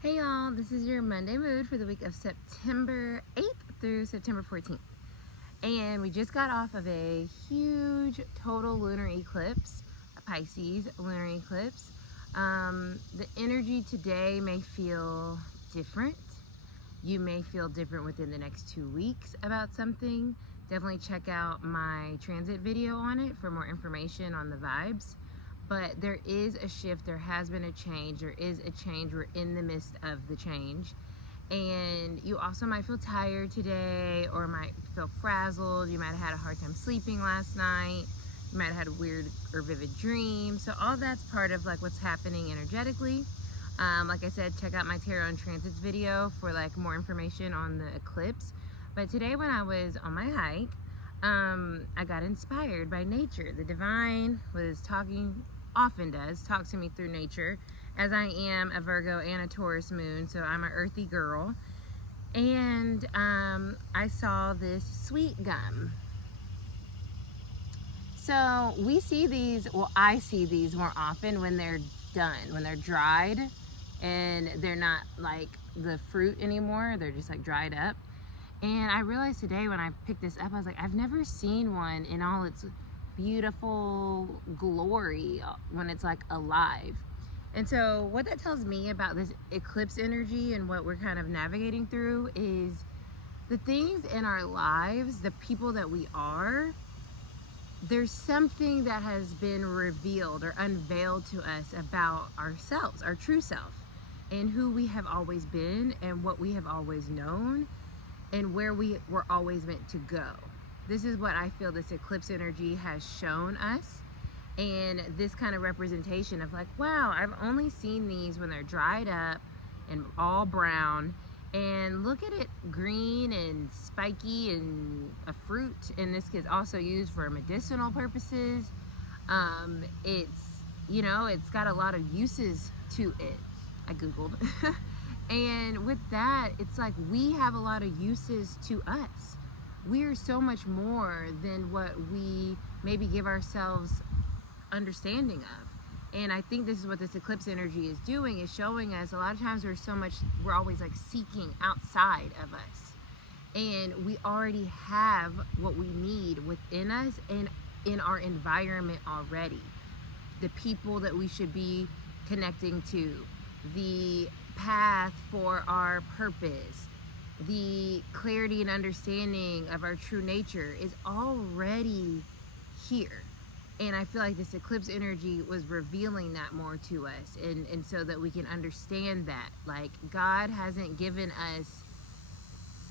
Hey y'all, this is your Monday mood for the week of September 8th through September 14th. And we just got off of a huge total lunar eclipse, a Pisces lunar eclipse. The energy today may feel different. You may feel different within the next 2 weeks about something. Definitely check out my transit video on it for more information on the vibes. But there is a shift, there has been a change, there is a change, we're in the midst of the change. And you also might feel tired today or might feel frazzled. You might have had a hard time sleeping last night. You might have had a weird or vivid dream. So all that's part of like what's happening energetically. Like I said, check out my Tarot and Transits video for like more information on the eclipse. But today when I was on my hike, I got inspired by nature. The divine was often talk to me through nature, as I am a Virgo and a Taurus moon, so I'm an earthy girl. And I saw this sweet gum. So we see these, well, I see these more often when they're done, when they're dried and they're not like the fruit anymore, they're just like dried up. And I realized today when I picked this up, I was like, I've never seen one in all its beautiful glory when it's like alive. And so what that tells me about this eclipse energy and what we're kind of navigating through is the things in our lives, the people that we are, there's something that has been revealed or unveiled to us about ourselves, our true self, and who we have always been and what we have always known and where we were always meant to go. This is what I feel this eclipse energy has shown us, and this kind of representation of like, wow, I've only seen these when they're dried up and all brown, and look at it green and spiky and a fruit, and this is also used for medicinal purposes. It's got a lot of uses to it. I googled and with that, it's like we have a lot of uses to us. We are so much more than what we maybe give ourselves understanding of. And I think this is what this eclipse energy is doing, is showing us a lot of times we're always like seeking outside of us. And we already have what we need within us and in our environment already. The people that we should be connecting to, the path for our purpose, the clarity and understanding of our true nature is already here. And I feel like this eclipse energy was revealing that more to us, and so that we can understand that like God hasn't given us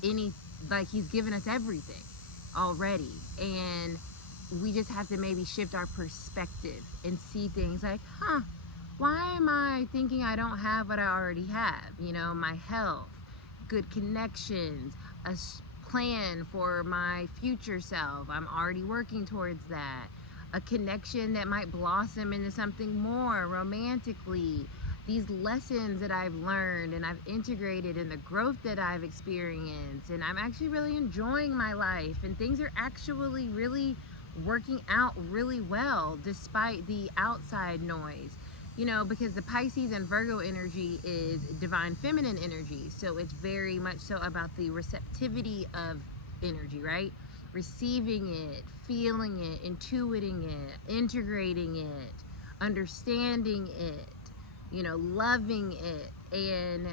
he's given us everything already, and we just have to maybe shift our perspective and see things like, why am I thinking I don't have what I already have? My health, good connections, a plan for my future self. I'm already working towards that. A connection that might blossom into something more romantically. These lessons that I've learned and I've integrated, and the growth that I've experienced, and I'm actually really enjoying my life, and things are actually really working out really well despite the outside noise. Because the Pisces and Virgo energy is divine feminine energy. So it's very much so about the receptivity of energy, right? Receiving it, feeling it, intuiting it, integrating it, understanding it, loving it. And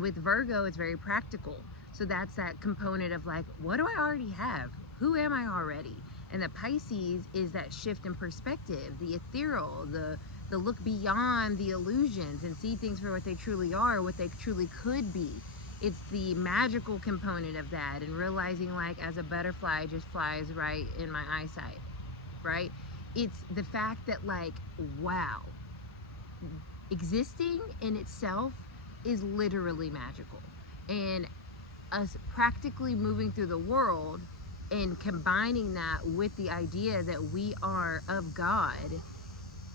with Virgo, it's very practical. So that's that component of like, what do I already have? Who am I already? And the Pisces is that shift in perspective, the ethereal, the look beyond the illusions and see things for what they truly are, what they truly could be. It's the magical component of that, and realizing like as a butterfly just flies right in my eyesight, right? It's the fact that like, wow, existing in itself is literally magical. And us practically moving through the world and combining that with the idea that we are of God,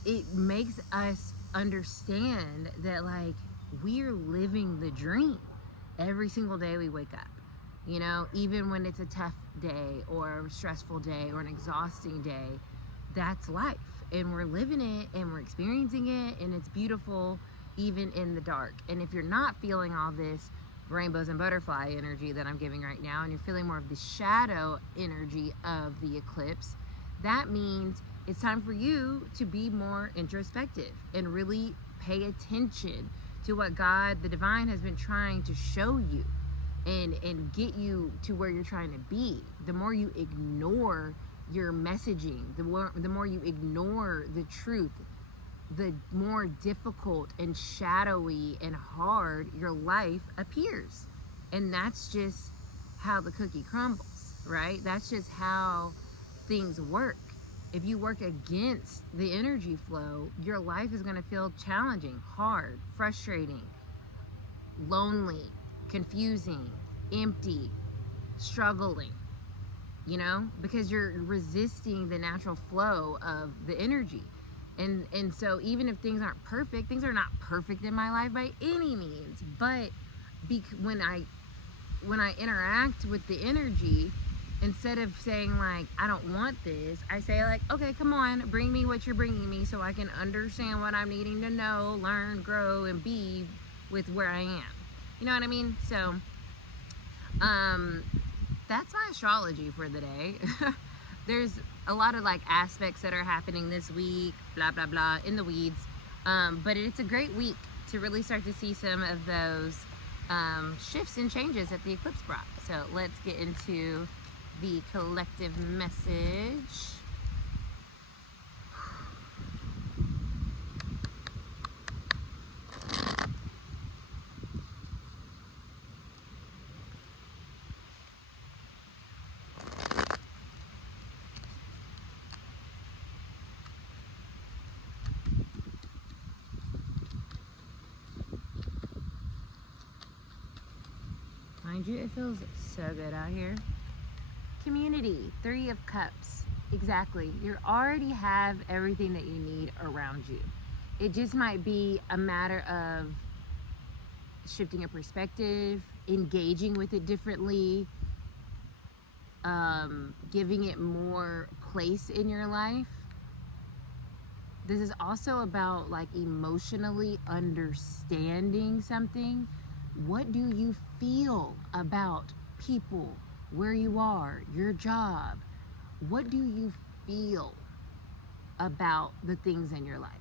it makes us understand that like we're living the dream every single day we wake up. Even when it's a tough day or a stressful day or an exhausting day, that's life, and we're living it and we're experiencing it, and it's beautiful even in the dark. And if you're not feeling all this rainbows and butterfly energy that I'm giving right now, and you're feeling more of the shadow energy of the eclipse, that means it's time for you to be more introspective and really pay attention to what God, the divine, has been trying to show you and get you to where you're trying to be. The more you ignore your messaging, the more you ignore the truth, the more difficult and shadowy and hard your life appears. And that's just how the cookie crumbles, right? That's just how things work. If you work against the energy flow, your life is going to feel challenging, hard, frustrating, lonely, confusing, empty, struggling, because you're resisting the natural flow of the energy. And so even if things aren't perfect, things are not perfect in my life by any means, but when I interact with the energy, instead of saying like, I don't want this, I say like, okay, come on, bring me what you're bringing me so I can understand what I'm needing to know, learn, grow, and be with where I am. You know what I mean? So that's my astrology for the day. There's a lot of like aspects that are happening this week, blah blah blah, in the weeds, but it's a great week to really start to see some of those shifts and changes that the eclipse brought. So let's get into the collective message. Mind you, it feels so good out here. Community, 3 of Cups. Exactly. You already have everything that you need around you. It just might be a matter of shifting your perspective, engaging with it differently, giving it more place in your life. This is also about like emotionally understanding something. What do you feel about people, where you are, your job? What do you feel about the things in your life?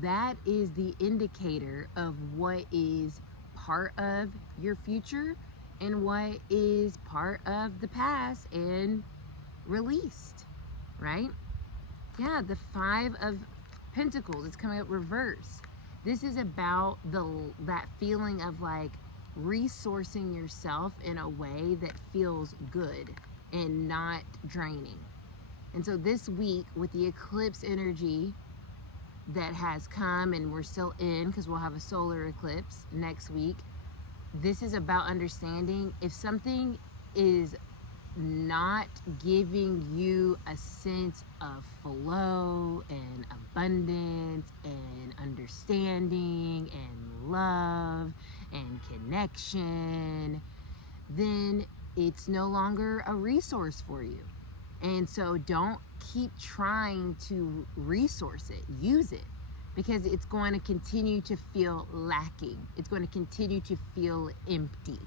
That is the indicator of what is part of your future and what is part of the past and released, right? Yeah, the 5 of Pentacles, it's coming up reverse. This is about that feeling of like resourcing yourself in a way that feels good and not draining. And so this week with the eclipse energy that has come, and we're still in because we'll have a solar eclipse next week, this is about understanding if something is not giving you a sense of flow and abundance and understanding and love and connection, then it's no longer a resource for you. And so don't keep trying to resource it, use it, because it's going to continue to feel lacking. It's going to continue to feel empty.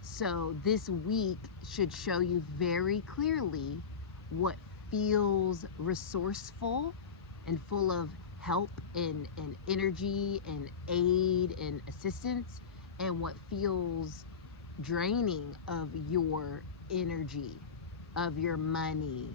So this week should show you very clearly what feels resourceful and full of help and energy and aid and assistance, and what feels draining of your energy, of your money,